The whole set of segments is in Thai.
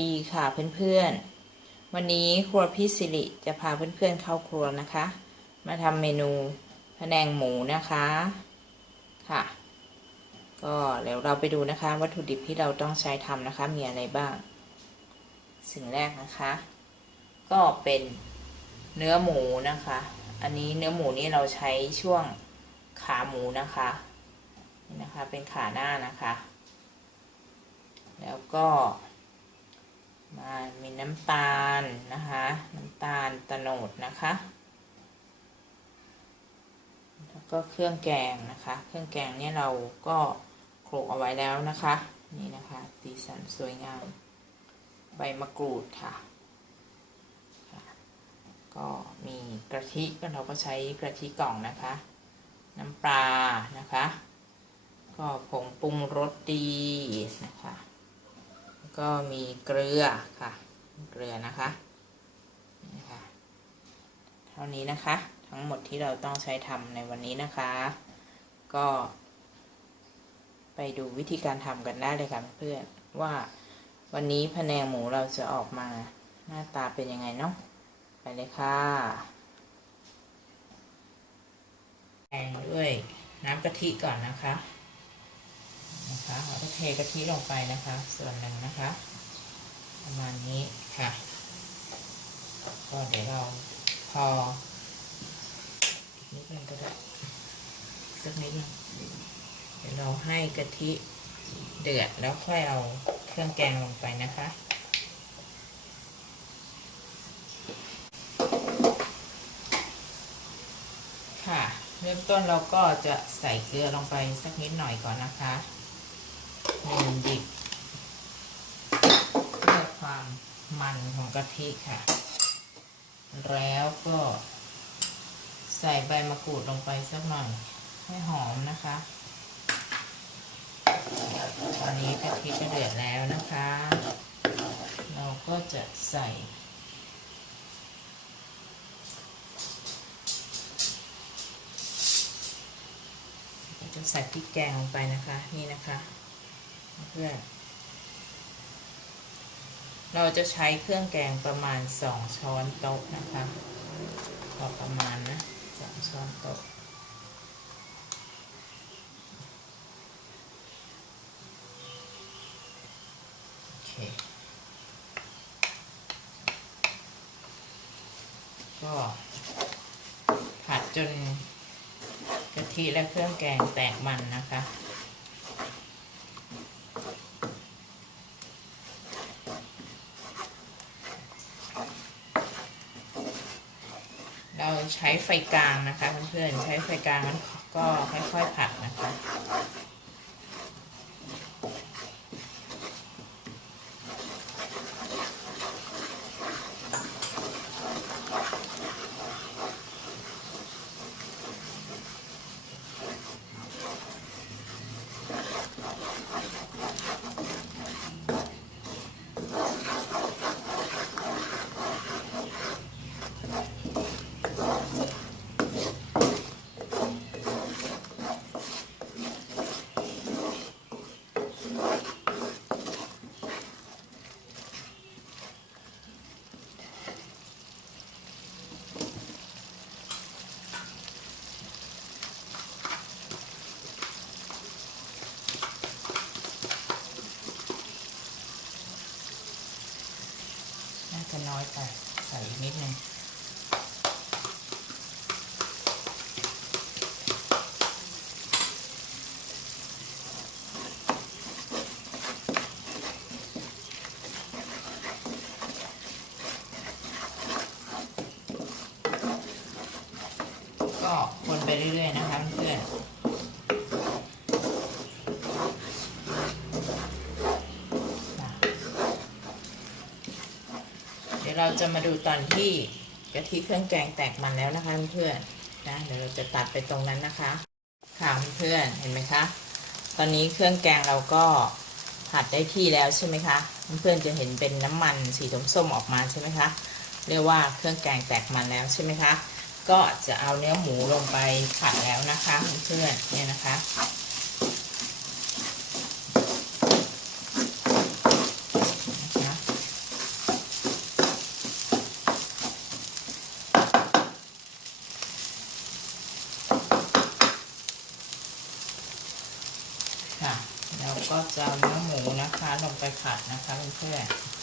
ดีค่ะเพื่อนๆ วันนี้ครัวพี่สิริจะพาเพื่อนๆเข้าครัวนะคะ มาทำเมนูพะแนงหมูนะคะค่ะ ก็เดี๋ยวเราไปดูนะคะ วัตถุดิบที่เราต้องใช้ทำนะคะ มีอะไรบ้าง สิ่งแรกนะคะ ก็เป็นเนื้อหมูนะคะ อันนี้เนื้อหมูนี่เราใช้ช่วงขาหมูนะคะนี่นะคะเป็นขาหน้านะคะ แล้วก็ มามีน้ำตาลนะคะ น้ำตาลตะโนดนะคะ แล้วก็เครื่องแกงนะคะ เครื่องแกงเนี่ยเราก็โขลกเอาไว้แล้วนะคะ นี่นะคะสีสันสวยงาม ใบมะกรูดค่ะ ก็มีกะทิก็เราก็ใช้กะทิกล่องนะคะ น้ำปลานะคะ ก็ผงปรุงรสดีนะคะ ก็มีเกลือค่ะ เกลือนะคะนี่ค่ะเท่านี้นะคะ ทั้งหมดที่เราต้องใช้ทำในวันนี้นะคะ ก็ ไปดูวิธีการทำกันได้เลยค่ะเพื่อนว่าวันนี้พะแนงหมูเราจะออกมาหน้าตาเป็นยังไงเนาะไปเลยค่ะแกงด้วยน้ำกะทิก่อนนะคะ นะคะเราก็เทกะทิลงไปนะคะ ส่วนหนึ่งนะคะ ประมาณนี้ค่ะ ก็เดี๋ยวเราพออีกนิดนึงก็ได้สักนิดนึงเดี๋ยวเราให้กะทิเดือดแล้วค่อยเอาเครื่องแกงลงไปนะคะค่ะเริ่มต้นเราก็จะใส่เกลือลงไปสักนิดหน่อยก่อนนะคะ หนึ่งดิบเพื่อความมันของกะทิค่ะ แล้วก็ใส่ใบมะกรูดลงไปสักหน่อย ให้หอมนะคะ ตอนนี้กะทิก็เดือดแล้วนะคะ เราก็จะใส่จะใส่พริกแกงลงไปนะคะ นี่นะคะ เพื่อนเราจะใช้เครื่องแกงประมาณสองช้อนโต๊ะนะคะ พอประมาณนะสองช้อนโต๊ะโอเค ก็ผัดจนกะทิและเครื่องแกงแตกมันนะคะ ใช้ไฟกลางนะคะเพื่อนๆใช้ไฟกลางมันก็ค่อยๆผัดนะคะ น่าจะน้อยไปใส่อีกนิดนึง ก็คนไปเรื่อยๆนะคะเพื่อนๆ เดี๋ ยวเราจะมาดูตอนที่กะทิเครื่องแกงแตกมันแล้วนะคะเพื่อนๆนะเดี๋ยวเราจะตัดไปตรงนั้นนะคะค่ะเพื่อนๆเห็นไหมคะ ตอนนี้เครื่องแกงเราก็ผัดได้ที่แล้วใช่ไหมคะเพื่อนๆจะเห็นเป็นน้ำมันสีส้มๆออกมาใช่ไหมคะเรียกว่าเครื่องแกงแตกมันแล้วใช่ไหมคะก็จะเอาเนื้อหมูลงไปผัดแล้วนะคะเพื่อนๆเนี่ยนะคะ ไปผัดนะคะเพื่อนๆ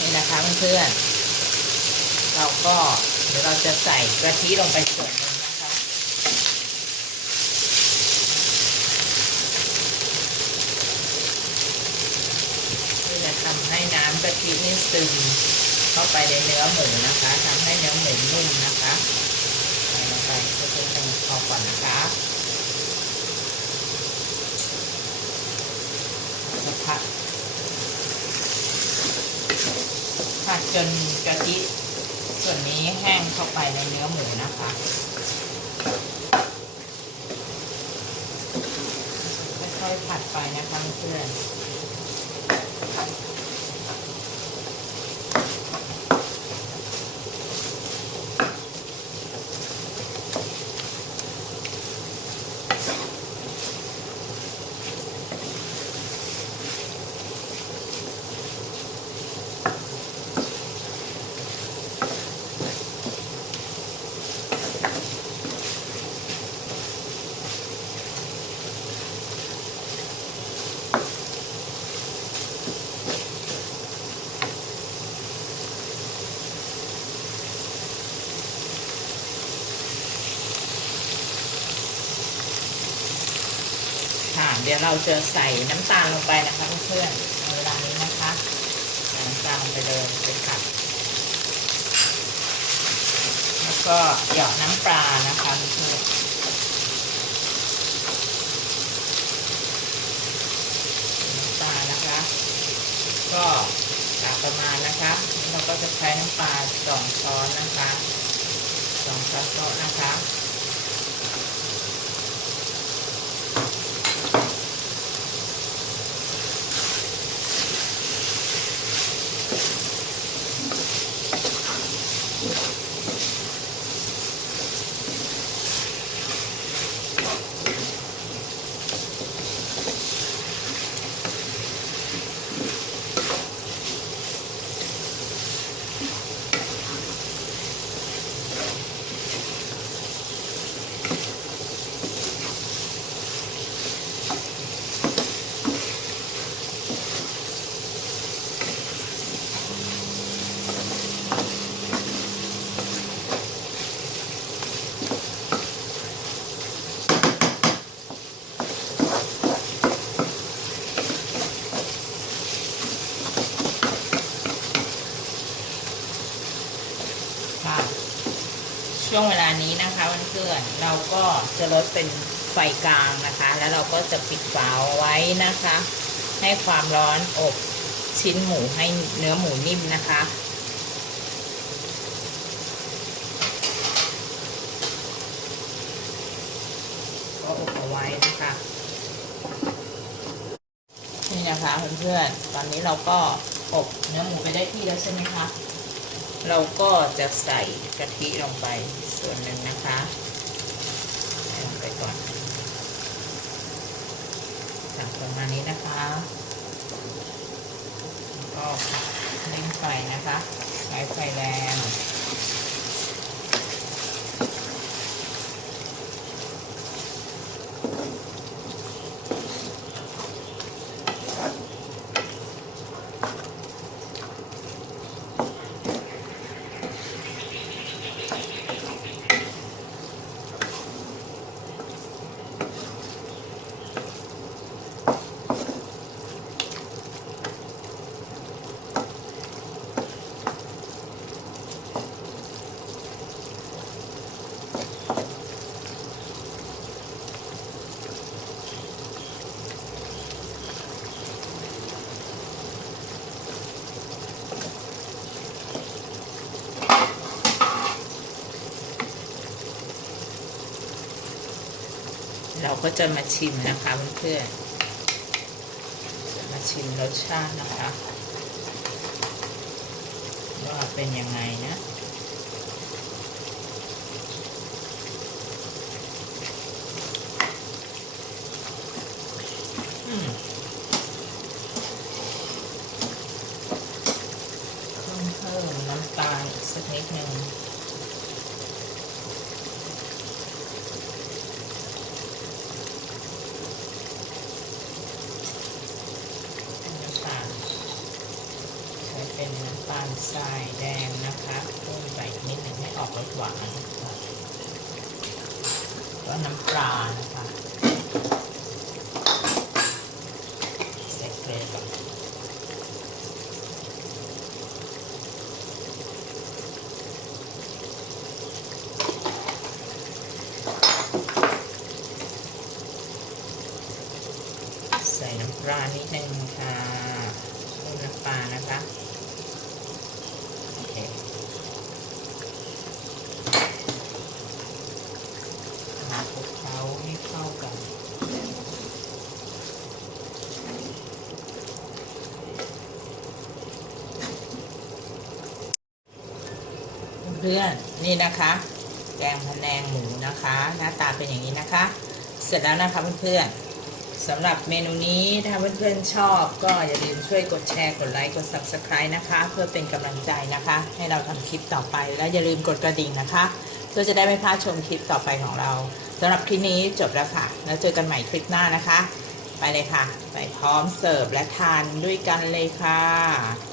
นี่นะคะเพื่อนๆเราก็ เราจะใส่กะทิลงไปส่วนหนึ่งนะคะเพื่อจะทำให้น้ำกะทินี่ซึมเข้าไปในเนื้อหมูนะคะทำให้เนื้อหมูนุ่มนะคะใส่ลงไปเพื่อจะให้พอก่อนนะคะผัดผัดจนกะทิ ส่วนนี้แห้งเข้าไปในเนื้อหมูนะคะค่อยๆผัดไปนะคะเพื่อน เดี๋ยวเราจะใส่น้ำตาลลงไปนะคะเพื่อนๆในเวลานี้นะคะใส่น้ำตาลลงไปเลยไปผัดแล้วก็หยอกน้ำปลานะคะเพื่อนน้ำปลานะคะ ก็กะประมาณนะคะเราก็จะใช้น้ำปลาสองช้อนนะคะสองช้อนโต๊ะนะคะ ช่วงเวลานี้ เพื่อนเราก็จะลดเป็นไฟกลางนะคะ แล้วเราก็จะปิดฝาไว้นะคะ ให้ความร้อนอบชิ้นหมูให้เนื้อหมูนิ่มนะคะก็อบเอาไว้นะคะนี่นะคะเพื่อนๆตอนนี้เราก็อบเนื้อหมูไปได้ที่แล้วใช่ไหมคะ เราก็จะใส่กะทิลงไปส่วนหนึ่งนะคะใส่ลงไปก่อนจักประมาณนี้นะคะก็เล่นไฟนะคะใช้ไฟแรง ก็จะมาชิมนะคะเพื่อนๆจะมาชิมรสชาตินะคะ ว่าเป็นยังไงนะ อืมเพิ่มเพิ่มน้ำตาลอีกสักนิดนึง น้ำตาลใช้เป็นน้ำทรายแดงนะคะเพิ่มไปนิดหนึ่งให้ออกรสหวานก็น้ำปลานะคะใส่เกลือก่อนใส่น้ำปลานิดนึงค่ะเพิ่มน้ำปลานะคะ โอเค มาคลุกเคล้าให้เข้ากัน เพื่อนๆนี่นะคะ แกงพะแนงหมูนะคะ หน้าตาเป็นอย่างนี้นะคะ เสร็จแล้วนะคะเพื่อนๆสำหรับเมนูนี้ถ้าเพื่อนๆชอบ ก็อย่าลืมช่วยกดแชร์กดไลค์กด subscribe นะคะ เพื่อเป็นกำลังใจนะคะ ให้เราทำคลิปต่อไปแล้วอย่าลืมกดกระดิ่งนะคะ เพื่อจะได้ไม่พลาดชมคลิปต่อไปของเราสำหรับคลิปนี้จบแล้วค่ะ แล้วเจอกันใหม่คลิปหน้านะคะ ไปเลยค่ะ ไปพร้อมเสิร์ฟและทานด้วยกันเลยค่ะ